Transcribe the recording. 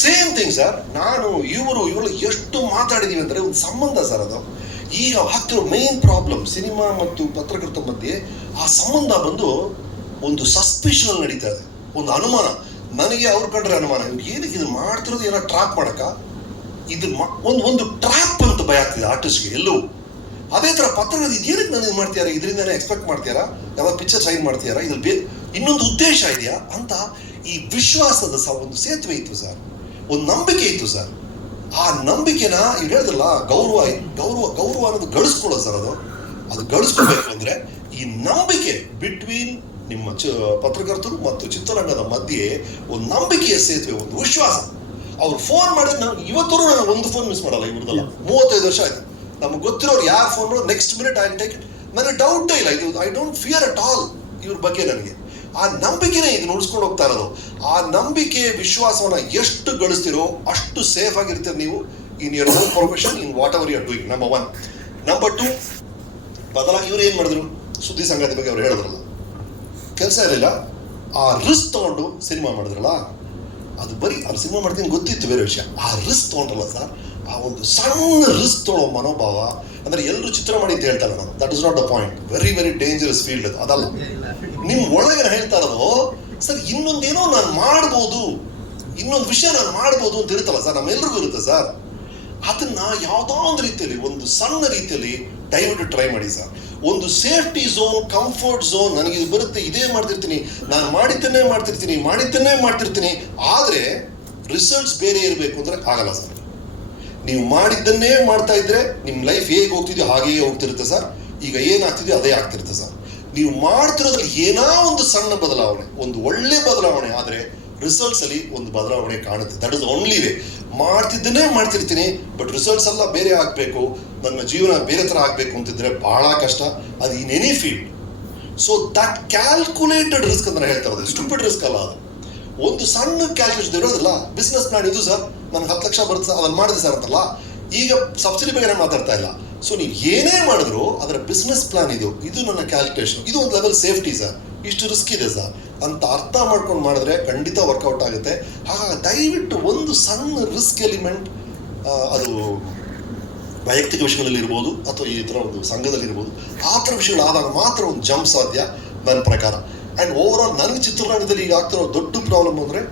Same thing sir. ನಾನು ಇವರು ಎಷ್ಟು ಮಾತಾಡಿದೀವಿ ಅಂದರೆ ಒಂದು ಸಂಬಂಧ ಸರ್ ಅದು. ಈಗ ಆಗ್ತಿರೋ ಮೇನ್ ಪ್ರಾಬ್ಲಮ್ ಸಿನಿಮಾ ಮತ್ತು ಪತ್ರಕರ್ತ ಮಧ್ಯೆ ಆ ಸಂಬಂಧ ಬಂದು ಒಂದು ಸಸ್ಪಿಷನ್ ನಡೀತಾ ಇದೆ, ಒಂದು ಅನುಮಾನ. ನನಗೆ ಅವ್ರು ಕಂಡ್ರೆ ಅನುಮಾನ, ಇವ್ರು ಏನಕ್ಕೆ ಇದು ಮಾಡ್ತಿರೋದು, ಏನೋ ಟ್ರಾಪ್ ಮಾಡಕ್ಕ, ಇದು ಒಂದು ಟ್ರ್ಯಾಪ್ ಅಂತ ಭಯ ಆಗ್ತಿದೆ ಆರ್ಟಿಸ್ಟ್ಗೆ ಎಲ್ಲವೂ. ಅದೇ ಥರ ಪತ್ರಕರ್ತ ಇದು ಏನಕ್ಕೆ ನನಗೆ ಮಾಡ್ತೀಯಾರ, ಇದರಿಂದನೇ ಎಕ್ಸ್ಪೆಕ್ಟ್ ಮಾಡ್ತೀಯಾರಾ, ಯಾವಾಗ ಪಿಕ್ಚರ್ ಸೈನ್ ಮಾಡ್ತೀಯಾರಾ, ಇದ್ರಲ್ಲಿ ಇನ್ನೊಂದು ಉದ್ದೇಶ ಇದೆಯಾ ಅಂತ ಈ ವಿಶ್ವಾಸದ ಒಂದು ಸೇತುವೆ ಇತ್ತು ಸರ್, ಒಂದು ನಂಬಿಕೆ ಇತ್ತು ಸರ್. ಆ ನಂಬಿಕೆನ ಇವ್ರು ಹೇಳಿದ್ರಲ್ಲ, ಗೌರವ ಅನ್ನೋದು ಗಳಿಸ್ಕೊಳ್ಳೋದು ಸರ್. ಅದು ಗಳಿಸ್ಕೋಬೇಕು ಅಂದರೆ ಈ ನಂಬಿಕೆ ಬಿಟ್ವೀನ್ ನಿಮ್ಮ ಪತ್ರಕರ್ತರು ಮತ್ತು ಚಿತ್ರರಂಗದ ಮಧ್ಯೆ ಒಂದು ನಂಬಿಕೆಯ ಸೇತುವೆ, ಒಂದು ವಿಶ್ವಾಸ. ಅವ್ರು ಫೋನ್ ಮಾಡಿದ್ರೆ ನಾನು ಇವತ್ತರೂ ನಾನು ಒಂದು ಫೋನ್ ಮಿಸ್ ಮಾಡಲ್ಲ ಇವ್ರದಲ್ಲ. 35 ವರ್ಷ ಆಯ್ತು. ನಮ್ಗೆ ಗೊತ್ತಿರೋರು ಯಾರು ಫೋನ್ ಮಾಡೋದು next minute I take it. ನನಗೆ ಡೌಟೇ ಇಲ್ಲ, ಇದು I don't fear at all ಇವ್ರ ಬಗ್ಗೆ. ನನಗೆ ಆ ನಂಬಿಕೆನೇ ಇದು ಉಳಿಸ್ಕೊಂಡು ಹೋಗ್ತಾ ಇರೋದು. ಆ ನಂಬಿಕೆ ವಿಶ್ವಾಸವನ್ನ ಎಷ್ಟು ಗಳಿಸ್ತಿರೋ ಅಷ್ಟು ಸೇಫ್ ಆಗಿರ್ತೀರ ನೀವು in your own profession, in whatever you are doing. Number 1. Number 2, ಬದಲಾಗಿ ಇವ್ರು ಏನು ಮಾಡಿದ್ರು, ಸುದ್ದಿ ಸಂಘದ ಬಗ್ಗೆ ಅವ್ರು ಹೇಳಿದ್ರಲ್ಲ, ಕೆಲಸ ಇರಲಿಲ್ಲ, ಆ ರಿಸ್ಕ್ ತಗೊಂಡು ಸಿನಿಮಾ ಮಾಡಿದ್ರಲ್ಲ, ಅದು ಬರೀ ಅವ್ರು ಸಿನಿಮಾ ಮಾಡ್ತೀನಿ ಗೊತ್ತಿತ್ತು, ಬೇರೆ ವಿಷಯ. ಆ ರಿಸ್ಕ್ ತೊಗೊಂಡ್ರಲ್ಲ ಸರ್, ಆ ಒಂದು ಸಣ್ಣ ರಿಸ್ಕ್ ತೊಗೊಳ್ಳೋ ಮನೋಭಾವ. ಅಂದರೆ ಎಲ್ಲರೂ ಚಿತ್ರ ಮಾಡಿ ಅಂತ ಹೇಳ್ತಾರೆ ನಾನು, that is not the point. Very very dangerous field ಅದು. ಅದಲ್ಲ, ನಿಮ್ಮ ಒಳಗೆ ಹೇಳ್ತಾ ಇರೋದು ಸರ್, ಇನ್ನೊಂದೇನೋ ನಾನು ಮಾಡ್ಬೋದು, ಇನ್ನೊಂದು ವಿಷಯ ನಾನು ಮಾಡ್ಬೋದು ಅಂತ ಇರುತ್ತಲ್ಲ ಸರ್, ನಮ್ಮೆಲ್ಲರಿಗೂ ಇರುತ್ತೆ ಸರ್. ಅದನ್ನ ಯಾವುದೋ ಒಂದು ರೀತಿಯಲ್ಲಿ, ಒಂದು ಸಣ್ಣ ರೀತಿಯಲ್ಲಿ ದಯವಿಟ್ಟು ಟ್ರೈ ಮಾಡಿ ಸರ್. ಒಂದು ಸೇಫ್ಟಿ ಝೋನ್, ಕಂಫರ್ಟ್ ಝೋನ್, ನನಗೆ ಇದು ಬರುತ್ತೆ, ಇದೇ ಮಾಡ್ತಿರ್ತೀನಿ, ನಾನು ಮಾಡಿದ್ದನ್ನೇ ಮಾಡ್ತಿರ್ತೀನಿ, ಆದರೆ ರಿಸಲ್ಟ್ಸ್ ಬೇರೆ ಇರಬೇಕು ಅಂದರೆ ಆಗಲ್ಲ ಸರ್. ನೀವು ಮಾಡಿದ್ದನ್ನೇ ಮಾಡ್ತಾ ಇದ್ರೆ ನಿಮ್ಮ ಲೈಫ್ ಹೇಗೆ ಹೋಗ್ತಿದೆಯೋ ಹಾಗೆಯೇ ಹೋಗ್ತಿರುತ್ತೆ ಸರ್. ಈಗ ಏನಾಗ್ತಿದೆಯೋ ಅದೇ ಆಗ್ತಿರುತ್ತೆ ಸರ್. ನೀವು ಮಾಡ್ತಿರೋದ್ರಲ್ಲಿ ಏನೋ ಒಂದು ಸಣ್ಣ ಬದಲಾವಣೆ, ಒಂದು ಒಳ್ಳೆ ಬದಲಾವಣೆ ಆದರೆ ರಿಸಲ್ಟ್ಸ್ ಅಲ್ಲಿ ಒಂದು ಬದಲಾವಣೆ ಕಾಣುತ್ತೆ. That is only way. ಮಾಡ್ತಿದ್ದನ್ನೇ ಮಾಡ್ತಿರ್ತೀನಿ, ಬಟ್ ರಿಸಲ್ಟ್ಸ್ ಎಲ್ಲ ಬೇರೆ ಆಗಬೇಕು, ನನ್ನ ಜೀವನ ಬೇರೆ ಥರ ಆಗಬೇಕು ಅಂತಿದ್ರೆ ಬಹಳ ಕಷ್ಟ. ಅದು in any field. So that calculated risk ಅಂತ ಹೇಳ್ತಾ ಇರೋದು, ಸ್ಟುಪಿಡ್ ರಿಸ್ಕ್ ಅಲ್ಲ ಅದು. ಒಂದು ಸಣ್ಣ ಕ್ಯಾಲ್ಕುಲೇಷನ್ ಇರೋದಿಲ್ಲ. ಬಿಸ್ನೆಸ್ ಪ್ಲಾನ್ ಇದು ಸರ್, ನನಗೆ 10 ಲಕ್ಷ ಬರುತ್ತೆ ಅದನ್ನು ಮಾಡಿದೆ ಸರ್ ಅಂತಲ್ಲ. ಈಗ ಸಬ್ಸಿಡಿ ಬಗ್ಗೆ ಮಾತಾಡ್ತಾ ಇಲ್ಲ. ಸೊ ನೀವು ಏನೇ ಮಾಡಿದ್ರು ಅದರ ಬಿಸ್ನೆಸ್ ಪ್ಲಾನ್ ಇದು ನನ್ನ ಕ್ಯಾಲ್ಕುಲೇಷನ್, ಇದು ಒಂದು ಲೆವೆಲ್ ಸೇಫ್ಟಿ ಸರ್, ಇಷ್ಟು ರಿಸ್ಕ್ ಇದೆ ಸರ್ ಅಂತ ಅರ್ಥ ಮಾಡ್ಕೊಂಡು ಮಾಡಿದ್ರೆ ಖಂಡಿತ ವರ್ಕೌಟ್ ಆಗುತ್ತೆ. ಹಾಗಾಗಿ ದಯವಿಟ್ಟು ಒಂದು ಸಣ್ಣ ರಿಸ್ಕ್ ಎಲಿಮೆಂಟ್, ಅದು ವೈಯಕ್ತಿಕ ವಿಷಯಗಳಲ್ಲಿರ್ಬೋದು ಅಥವಾ ಈ ಥರ ಒಂದು ಸಂಘದಲ್ಲಿರ್ಬೋದು, ಆ ಥರ ವಿಷಯಗಳಾದಾಗ ಮಾತ್ರ ಒಂದು ಜಂಪ್ ಸಾಧ್ಯ ನನ್ನ ಪ್ರಕಾರ. ಆ್ಯಂಡ್ ಓವರ್ ಆಲ್ ನನಗೆ ಚಿತ್ರರಂಗದಲ್ಲಿ ಈಗ ಆಗ್ತಿರೋ ದೊಡ್ಡ ಪ್ರಾಬ್ಲಮ್ ಅಂದರೆ